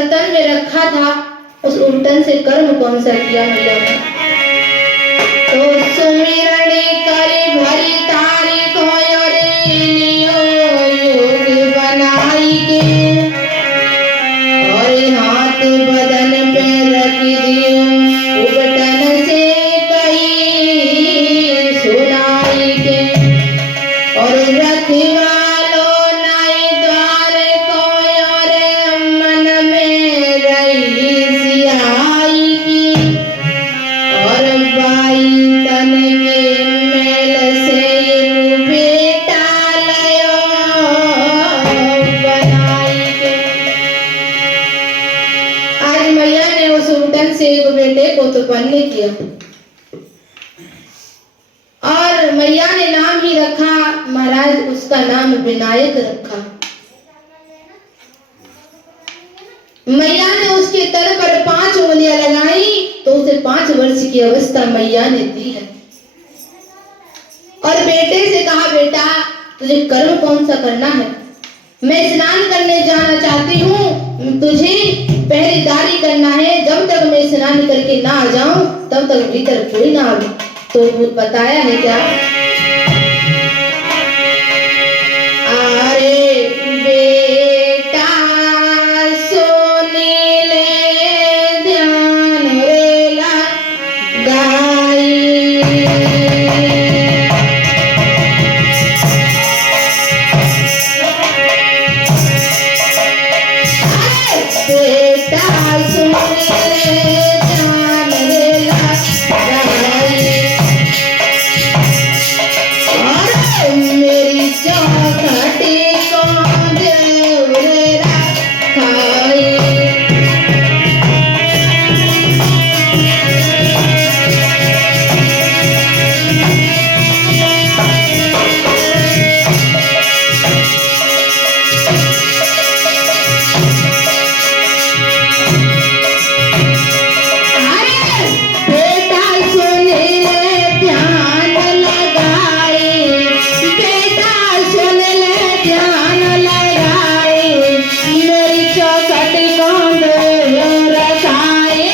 बर्तन में रखा था उस उल्टन से कर्म कौन सा किया मैया ने? तो सुमिरन करी भरी तारी खोयो रे लियो योग बनाई के, और हाथ बदन पे रख दियो उबटन से कही सुनाई के, और रखवालो नाई द्वार खोयो रे मन में रही सियाई की, और बाई तन के मेल से एक बेटा लयो बनाई के। आज मैया ने उस उल्टन से एक बेटे को उत्पन्न किया और मैया ने नाम ही रखा महाराज, उसका नाम विनायक रखा। मैया ने उसके तल पर 5 उंगलियां लगाई तो उसे 5 वर्ष की अवस्था मैया ने दी है। और बेटे से कहा, बेटा तुझे कर्म कौन सा करना है? मैं स्नान करने जाना चाहती हूँ, तुझे पहरेदारी करना है, जब तक मैं स्नान करके ना आ जाऊं तब तक भीतर कोई ना आवे। तो बताया है क्या? अरे बेटा सोनी ले ध्यान रे लगाई, बेटा सोनी ले ध्यान रे लगाई, और मेरी चौखटी को देव रे रखाई। बेटा सुन ले ध्यान लगाई, बेटा सुन ले ध्यान लगाई, मेरी चौखट को देव रखाई,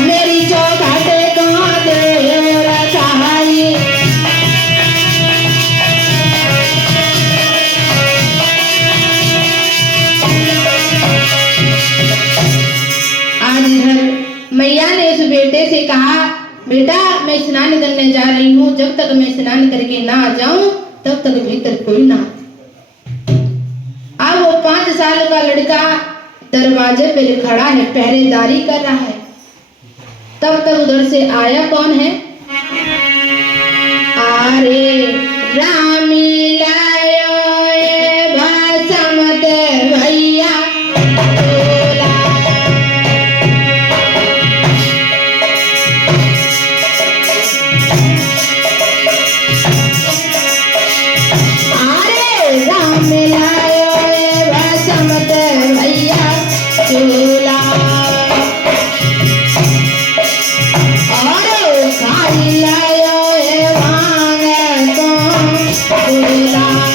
मेरी चौखट को देव रखाई। आज इधर मैया ने उस बेटे से कहा, बेटा मैं स्नान करने जा रही हूँ, जब तक मैं स्नान करके ना आ जाऊं तब तक भीतर कोई ना आए। अब वो 5 साल का लड़का दरवाजे पे खड़ा है, पहरेदारी कर रहा है। तब तक उधर से आया कौन है? अरे रामी लायो ए भाषमत भैया तोला, अरे राम लायो ए भाषमत भैया तोला, और खाई लायो ए भांग को तोला।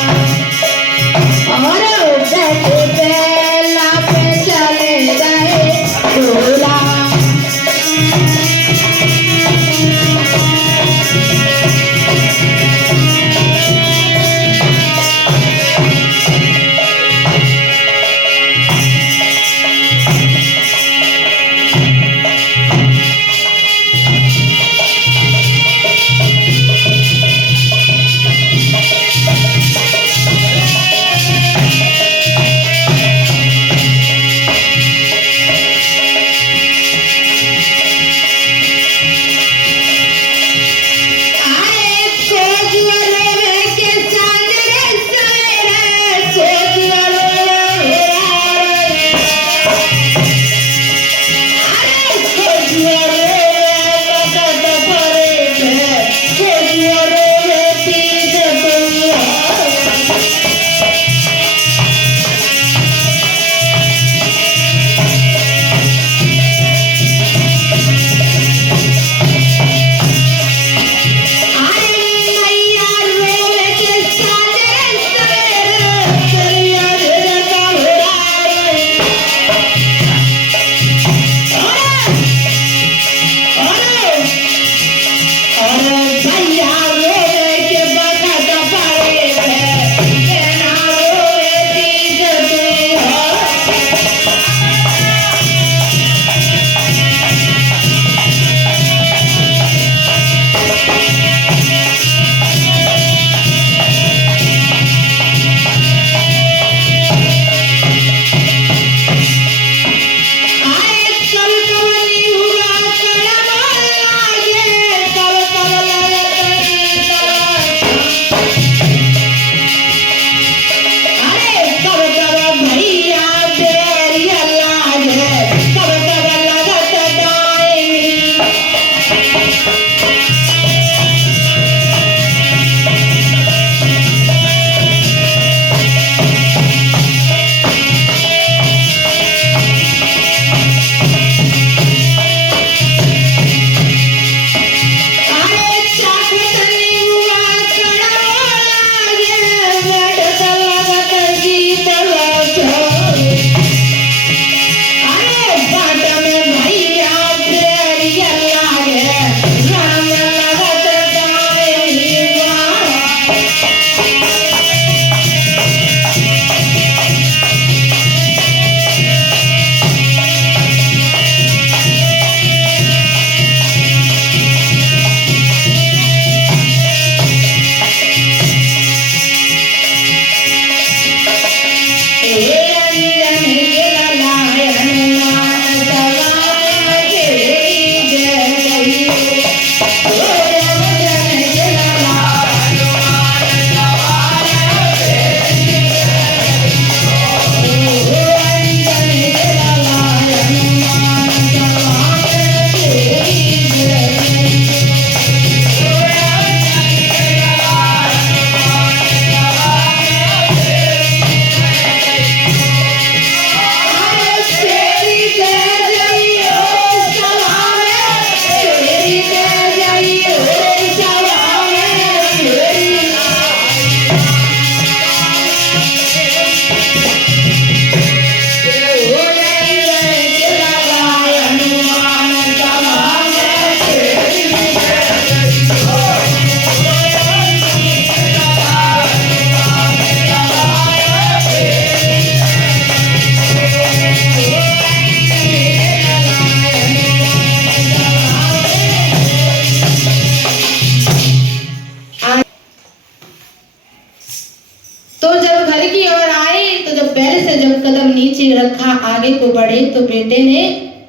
देखा आगे को बढ़े तो बेटे ने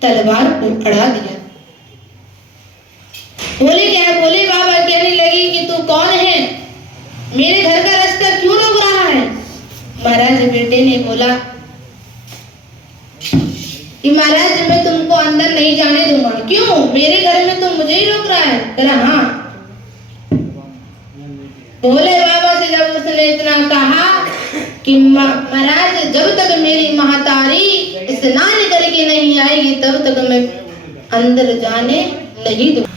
तलवार को अड़ा दिया। बोले क्या? बोले बाबा कहने लगी कि तू कौन है, मेरे घर का रास्ता क्यों रोक रहा है? महाराज बेटे ने बोला कि महाराज मैं तुमको अंदर नहीं जाने दूंगा। क्यों? मेरे घर में तो मुझे ही रोक रहा है। कहा हाँ। भोले बाबा से जब उसने इतना कहा कि महाराज जब तक मेरी महतारी स्नान करके नहीं आएगी तब तक मैं अंदर जाने नहीं दूंगा।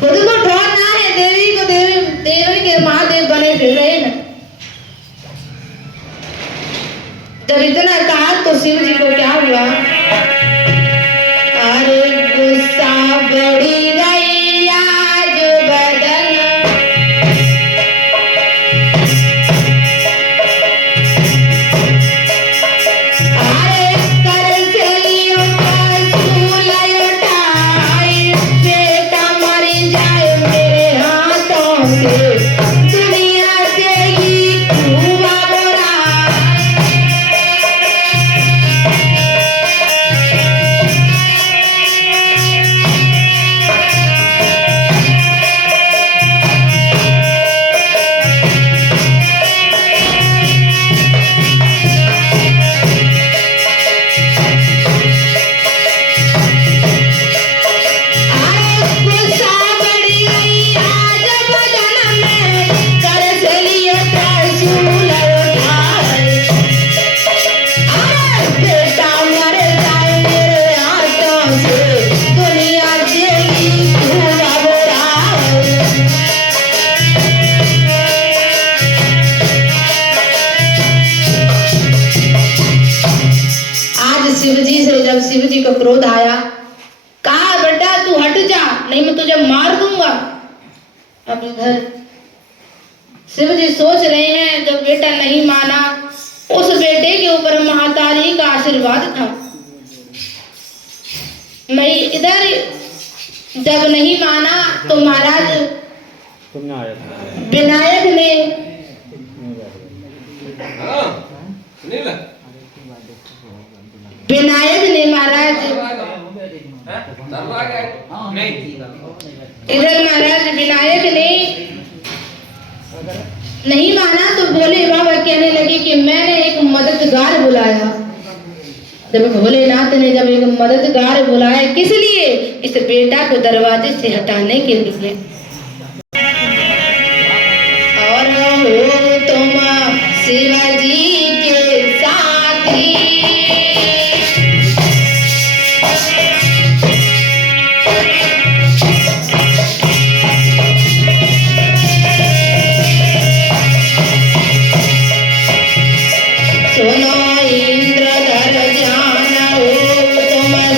खुद को ठहरना है, देवी को देवी, देवी के महादेव बने फिर रहे ना। जब इतना कहा तो शिव जी को क्या हुआ? अरे गुस्सा बढ़ी गई आज बदन, अरे कर चलियो सूल उठाई, बेटा मर जाए मेरे हाथों से, दुनिया देगी खूबा बुरा। शिव जी को क्रोध आया, कहा बेटा तू हट जा नहीं मैं तुझे मार दूंगा। अब इधर शिव जी सोच रहे हैं जब बेटा नहीं माना, उस बेटे के ऊपर महातारी का आशीर्वाद था। मैं इधर जब नहीं माना तो महाराज विनायक ने महाराज इधर महाराज विनायक ने नहीं माना तो भोले बाबा कहने लगे कि मैंने एक मददगार बुलाया। जब भोलेनाथ ने जब एक मददगार बुलाया, किस लिए? इस बेटा को दरवाजे से हटाने के लिए। और हो तुम शिवाजी के साथी,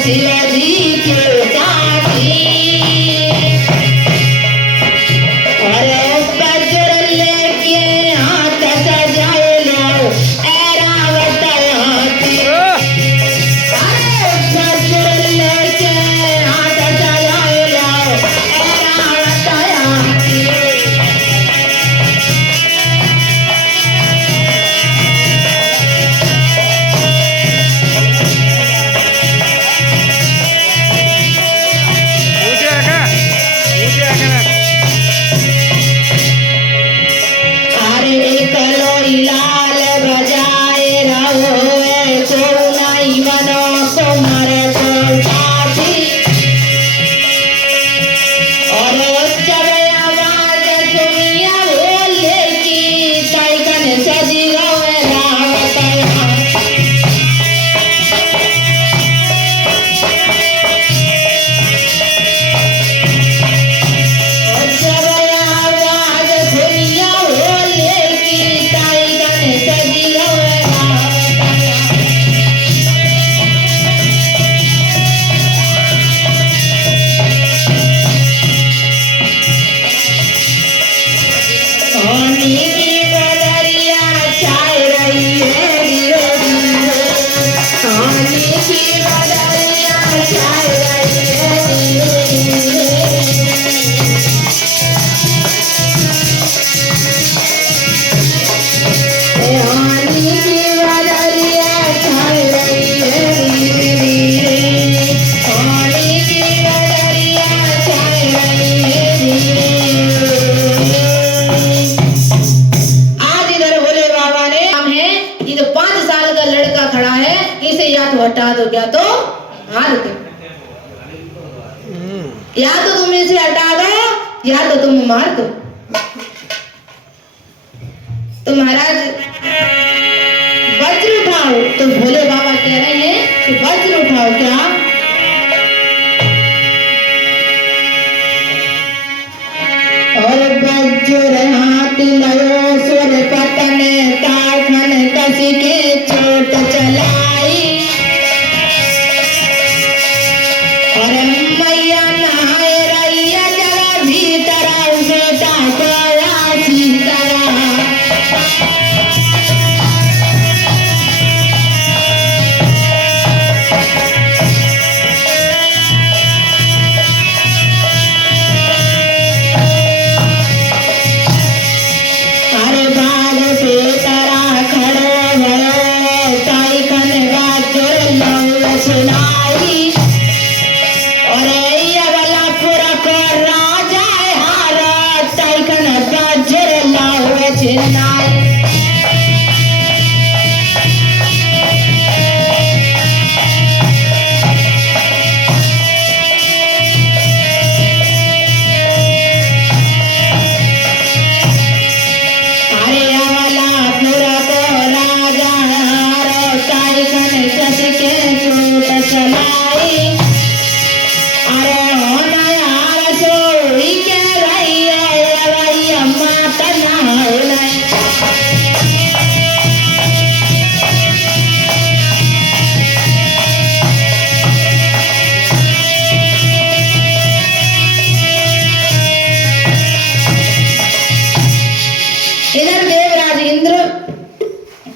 शिवाजी के साथी। या तो हटा दो या तो मार दो, या तो तुम इसे हटा दो या तो तुम मार दो। तो महाराज वज्र उठाओ, तो भोले बाबा कह रहे हैं कि वज्र उठाओ। क्या? और वज्र हाथ लयो सुर पतन ताखन कस के चोट चलाई, और मैया नहाए रैया जरा भीतर बेटा को आसी करा।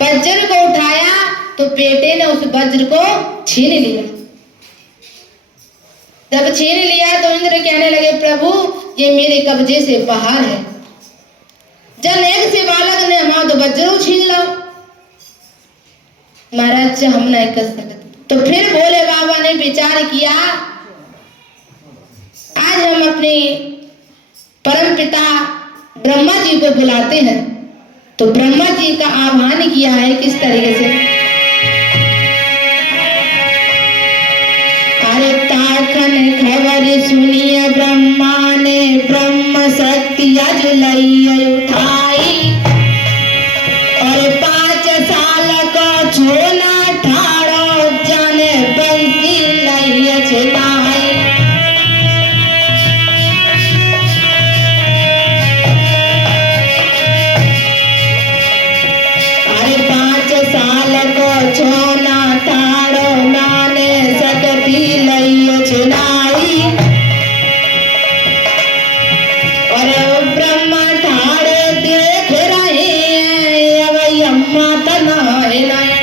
वज्र को उठाया तो बेटे ने उस वज्र को छीन लिया। जब छीन लिया तो इंद्र कहने लगे, प्रभु ये मेरे कब्जे से बाहर है, जब एक से बालक ने हमारा तो वज्र छीन लो। महाराज हम नहीं कर सकते। तो फिर भोले बाबा ने विचार किया, आज हम अपने परम पिता ब्रह्मा जी को बुलाते हैं। तो ब्रह्मा जी का आह्वान किया है किस तरीके से? अरे ताखन खबर सुनिए ब्रह्मा ने ब्रह्म शक्ति अज लई उठाई, और 5 साल का छोना ठाड़ो जाने बंसी लई चलाई। छोना ठाड़ो नाने सकती लई चुनाई, और ब्रह्मा ठाड़े देख रहे हैं अब अम्मा तनाए नहीं।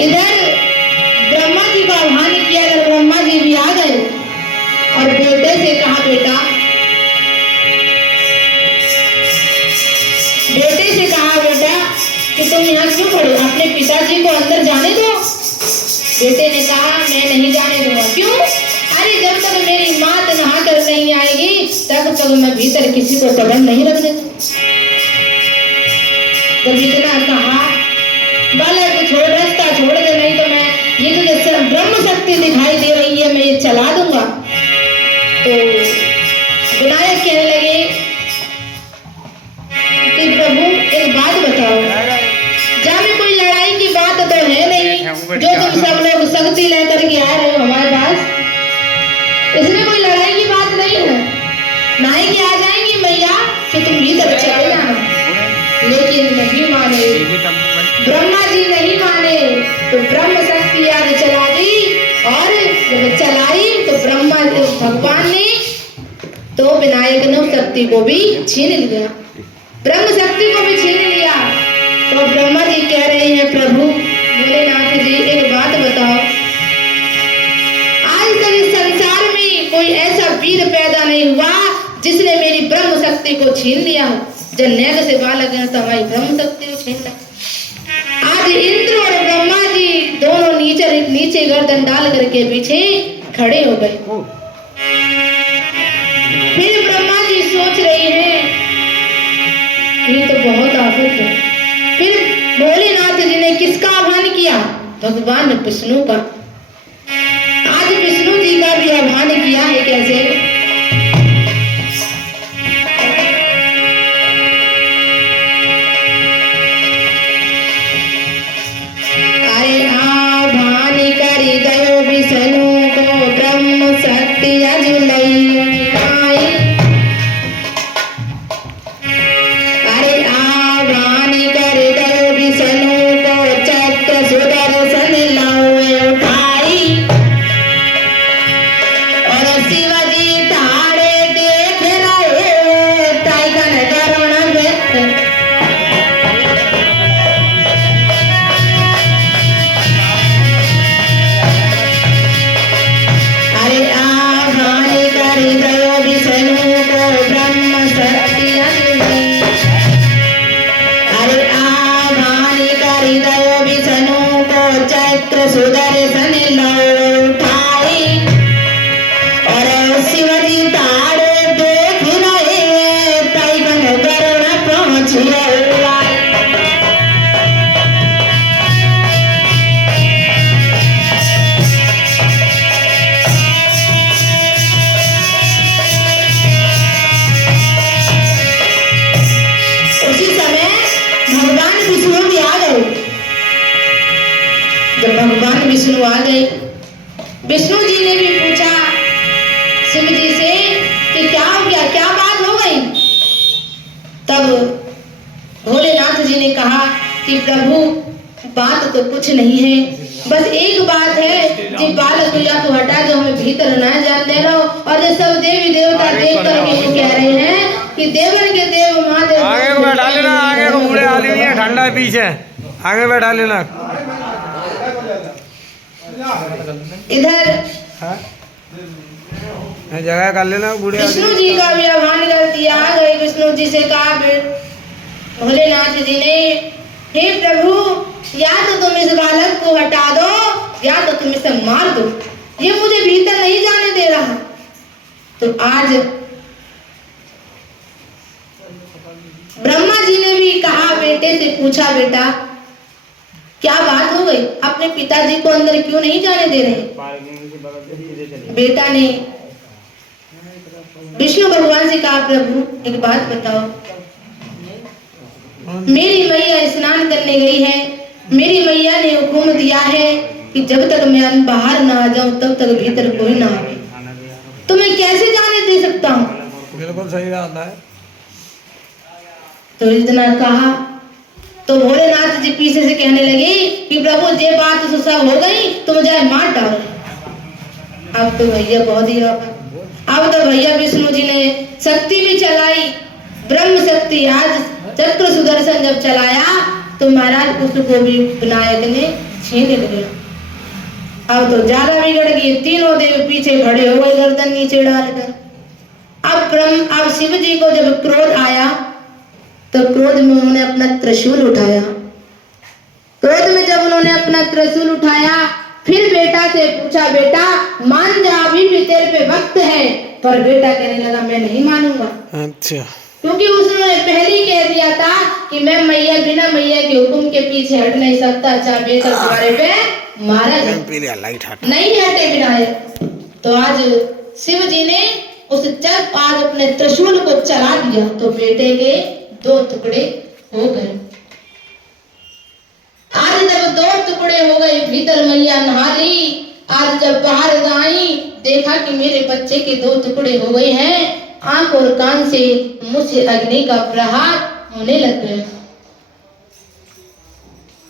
इधर ब्रह्मा जी को आह्वान किया, अगर ब्रह्मा जी भी आ गए और बेटे से कहा, बेटे से कहा बेटा कि तुम यहाँ क्यों खड़े, अपने पिताजी को अंदर जाने दो। बेटे ने कहा मैं नहीं जाने दूंगा। क्यों? अरे जब तक मेरी माँ नहा कर नहीं आएगी तब तक मैं भीतर किसी को कदम नहीं रख देता। जब इतना कहा, बालक छोड़, रास्ता छोड़ दे, नहीं तो मैं ये तुझे ब्रह्म शक्ति दिखाई दे रही है मैं ये चला दूंगा। तो विनायक कहने लगे कि प्रभु एक बात बताओ, जाने कोई लड़ाई की बात तो है नहीं, जो तुम सब लोग शक्ति लेकर के आ रहे हो हमारे पास, इसमें कोई लड़ाई की बात नहीं है। ना ही कि आ जाएंगी मैया तो तुम भीतर चले जाना। लेकिन नहीं माने, ब्रह्मा जी नहीं माने, तो ब्रह्म शक्ति याद चला दी, और जब चलाई तो ब्रह्मा भगवान ने तो विनायक ने शक्ति को भी छीन लिया, ब्रह्म शक्ति को भी छीन लिया। तो ब्रह्मा जी कह रहे हैं, प्रभु भोलेनाथ जी एक बात बताओ, आज तक इस संसार में कोई ऐसा वीर पैदा नहीं हुआ जिसने मेरी ब्रह्म शक्ति को छीन लिया हो। जब नेक से बालक है तो हमारी ब्रह्म शक्ति को छीन लिया। आज इंद्र और ब्रह्मा जी दोनों नीचे पीछे गर्दन डाल करके पीछे खड़े हो गए। फिर ब्रह्मा जी सोच रहे हैं ये तो बहुत आफत है। फिर भोलेनाथ जी ने किसका आह्वान किया? भगवान विष्णु का। आज विष्णु जी का भी आह्वान किया है। कैसे? अरे आह्वान करी गयो विष्णु को ब्रह्म शक्ति अजुलई। जब भगवान विष्णु आ गए, विष्णु जी ने भी पूछा शिव जी से कि क्या हो गया, क्या बात हो गई? तब भोलेनाथ जी ने कहा कि प्रभु बात तो कुछ नहीं है, बस एक बात है कि बालक या तो हटा दो, हमें भीतर ना जान दे रहो। और ये सब देवी देवता देख करके कह रहे हैं कि देवन के देव महादेव। आगे को बैठा लेना, आगे को बूढ़े आदमी है, ठंडा है पीछे, आगे बैठा लेना। इधर जगह कर लेना बूढ़े। विष्णु जी का भी आह्वान कर दिया। गए विष्णु जी से कहा भोलेनाथ जी ने, हे प्रभु या तो तुम इस बालक को हटा दो या तो तुम इसे मार दो, ये मुझे भीतर नहीं जाने दे रहा। तो आज ब्रह्मा जी ने भी कहा, बेटे से पूछा, बेटा क्या बात हो गई, अपने पिताजी को अंदर क्यों नहीं जाने दे रहे? बेटा ने विष्णु भगवान से कहा, प्रभु एक बात बताओ, मेरी मैया स्नान करने गई है, मेरी मैया ने हुक्म दिया है कि जब तक मैं बाहर ना आ जाऊं तब तक भीतर कोई ना आवे, तो मैं कैसे जाने दे सकता हूँ? बिल्कुल सही बात है। तो इतना कहा तो भोलेनाथ जी पीछे से कहने लगे कि प्रभु ये बात तो सब हो गई, तो मुझे मार डालो। अब तो भैया बहुत ही अब तो भैया विष्णु जी ने शक्ति भी चलाई, ब्रह्म शक्ति। आज चक्र सुदर्शन जब चलाया तो महाराज उसको भी विनायक ने छीन लिया। अब तो ज्यादा बिगड़ गई, तीनों देव पीछे खड़े हो गए गर्दन नीचे डालकर। अब शिव जी को जब क्रोध आया तो क्रोध में उन्होंने अपना त्रिशूल उठाया। क्रोध में जब उन्होंने अपना त्रिशूल उठाया, फिर बेटा से पूछा, बेटा मान जा, अभी भी तेरे पे वक्त है। पर बेटा कहने लगा, मैं नहीं मानूंगा। अच्छा, क्योंकि उसने पहले ही कह दिया था कि मैं मैया बिना मैया के हुक्म के पीछे हट नहीं सकता, चाहे बेटा तुम्हारे पे मारा जाए, नहीं हटे विनायक। तो आज शिव जी ने उस जब आज अपने त्रिशूल को चला दिया तो बेटे के 2 टुकड़े हो गए। आज जब 2 टुकड़े हो गए, भीतर मैया नहा ली। आज जब बाहर आई, देखा कि मेरे बच्चे के 2 टुकड़े हो गए हैं। आंख और कान से मुंह से अग्नि का प्रहार होने लग गया।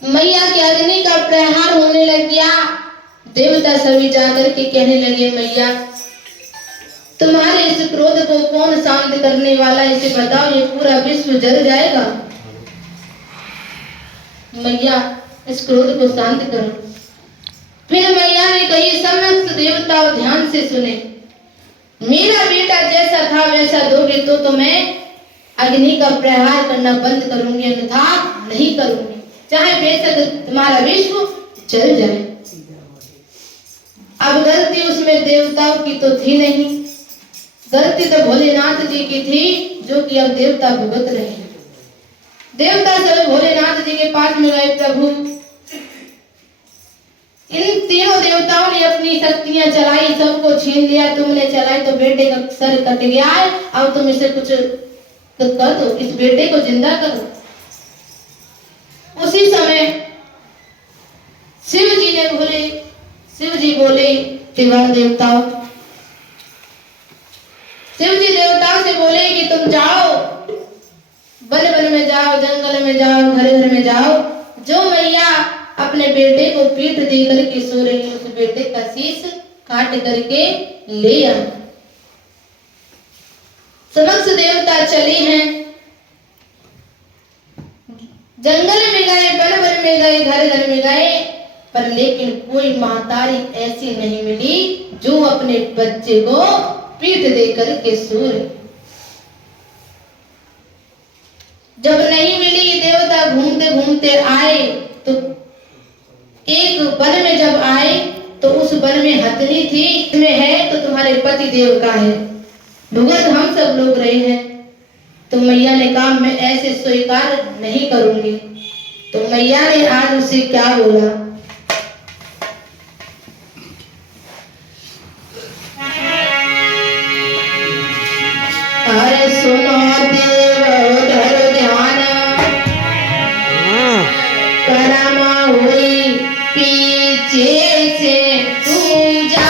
मैया के अग्नि का प्रहार होने लग गया। देवता सभी जाकर के कहने लगे, मैया तुम्हारे इस क्रोध को कौन शांत करने वाला, इसे बताओ, ये पूरा विश्व जल जाएगा। मैया इस क्रोध को शांत करो। फिर मैया ने कही, समस्त देवता ध्यान से सुने, मेरा बेटा जैसा था वैसा दोगे तो मैं अग्नि का प्रहार करना बंद करूंगी, अन्यथा नहीं करूंगी, चाहे बेशक तुम्हारा विश्व जल जाए। अब गलती उसमें देवताओं की तो थी नहीं, गलती तो भोलेनाथ जी की थी, जो कि अब देवता भुगत रहे हैं। देवता सब भोलेनाथ जी के पास में गए, प्रभु इन तीनों देवताओं ने अपनी शक्तियां चलाई, सबको छीन लिया, तुमने चलाई तो बेटे का सर कट गया है, अब तुम इसे कुछ कर दो, इस बेटे को जिंदा करो। उसी समय शिव जी बोले देवताओं, शिव जी देवताओं से बोले कि तुम जाओ, वन वन में जाओ, जंगल में जाओ, घर घर में जाओ, जो मैया अपने बेटे को पीठ दे करके सो रही है, उस बेटे का शीश काट करके ले आओ। समस्त देवता चले हैं, जंगल में गए, वन वन में गए, घर घर में गए, पर लेकिन कोई महतारी ऐसी नहीं मिली जो अपने बच्चे को पीठ दे करके सो रही। जब नहीं मिली, देवता घूमते घूमते आए, तो एक वन में जब आए तो उस वन में हथनी थी, इसमें है तो तुम्हारे पति देव का है, भुगत हम सब लोग रहे हैं। तो मैया ने कहा मैं ऐसे स्वीकार नहीं करूंगी। तो मैया ने आज उसे क्या बोला, अरे सुनो देव धर ध्यान, करमा हुई पीछे से तू जा,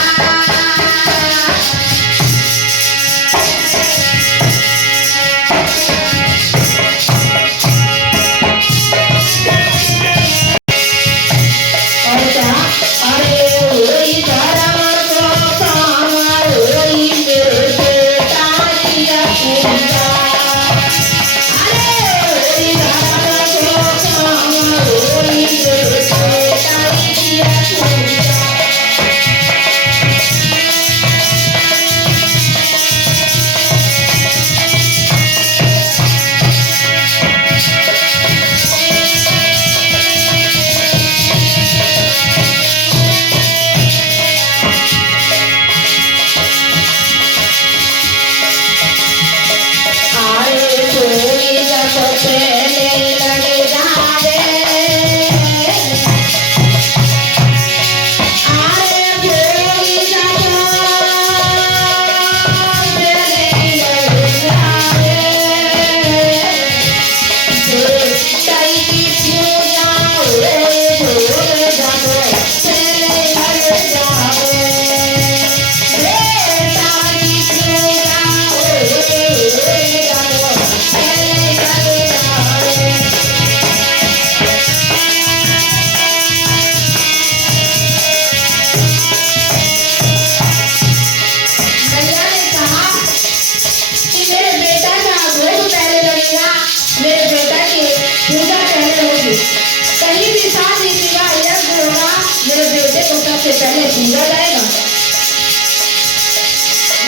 सबसे पहले पूजा जाएगा।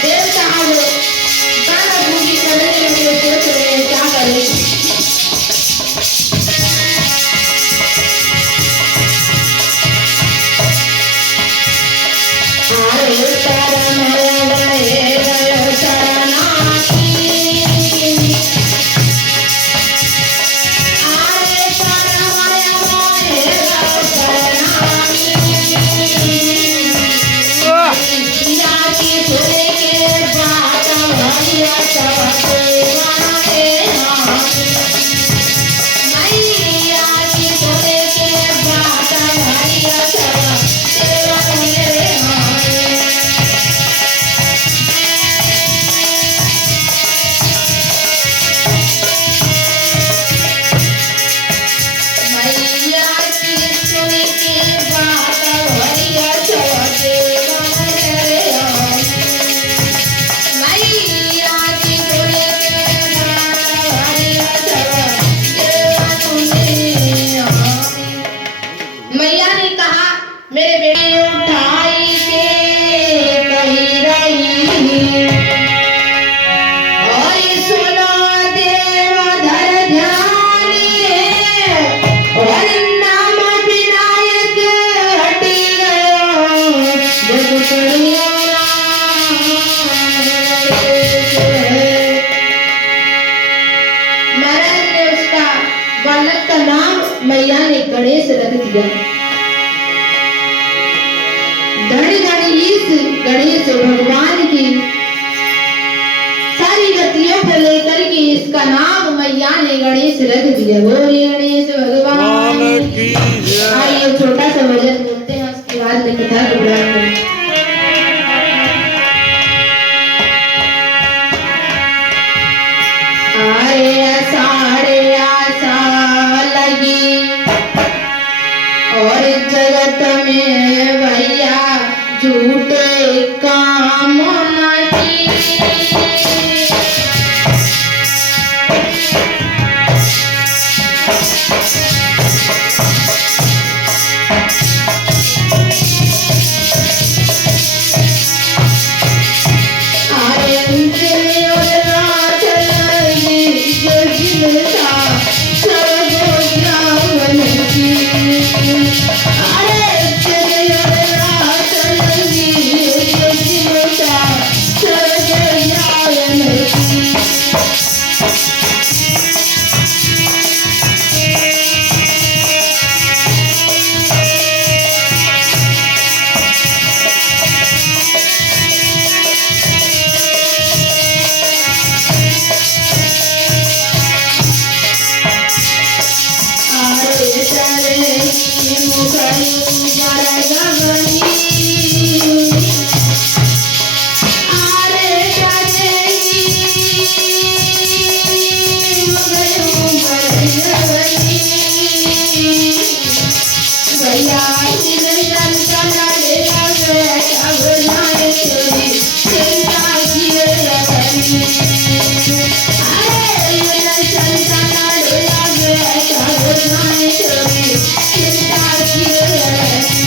देवता आज गाना पूजी करने के लिए सोच रहे हैं क्या करें। महाराज ने उसका बालक का नाम मैया ने गणेश रख दिया। धन धन इस गणेश भगवान की सारी गतियों को लेकर के इसका नाम मैया ने गणेश रख दिया। बोलिए गणेश भगवान की जय। आइए छोटा सा भजन बोलते हैं, उसके बाद में कथा को बढ़ाएंगे। आरे आशा लगी और जगत में भैया झूठे काम नहीं। आरे अंजलि और रात लगी जो जिनका सर्वो जावन की। आरे अंजलि और रात लगी जो जिनका सर्वो जावन की। आरे चले की मुखरी बरगवनी। आरे चले की मुखरी बरगवनी। भैया चिरंतन कनाडे लगे अब नाय तेरी चिंता किए रवनी। अरे चिरंतन कनाडे लगे अब नाय तेरी चिंता किए रवनी।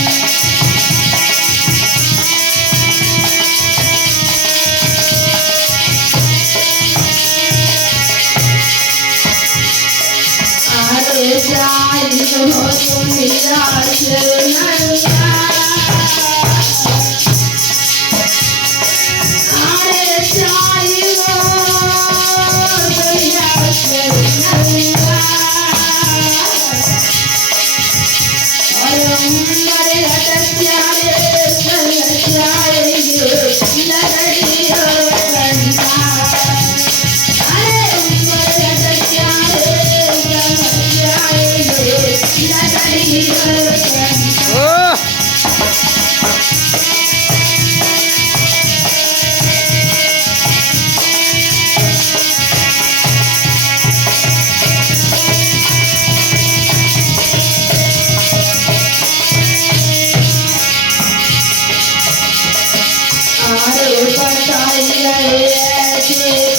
आरे जाई हो तुम निराश नैया। आरे जाई हो निराश नैया। और हमारे हत्यारे जाएंगे लड़की और कंधा। अरे हमारे हत्यारे जाएंगे लड़की और कंधा। ओ आरे बताइए ऐसे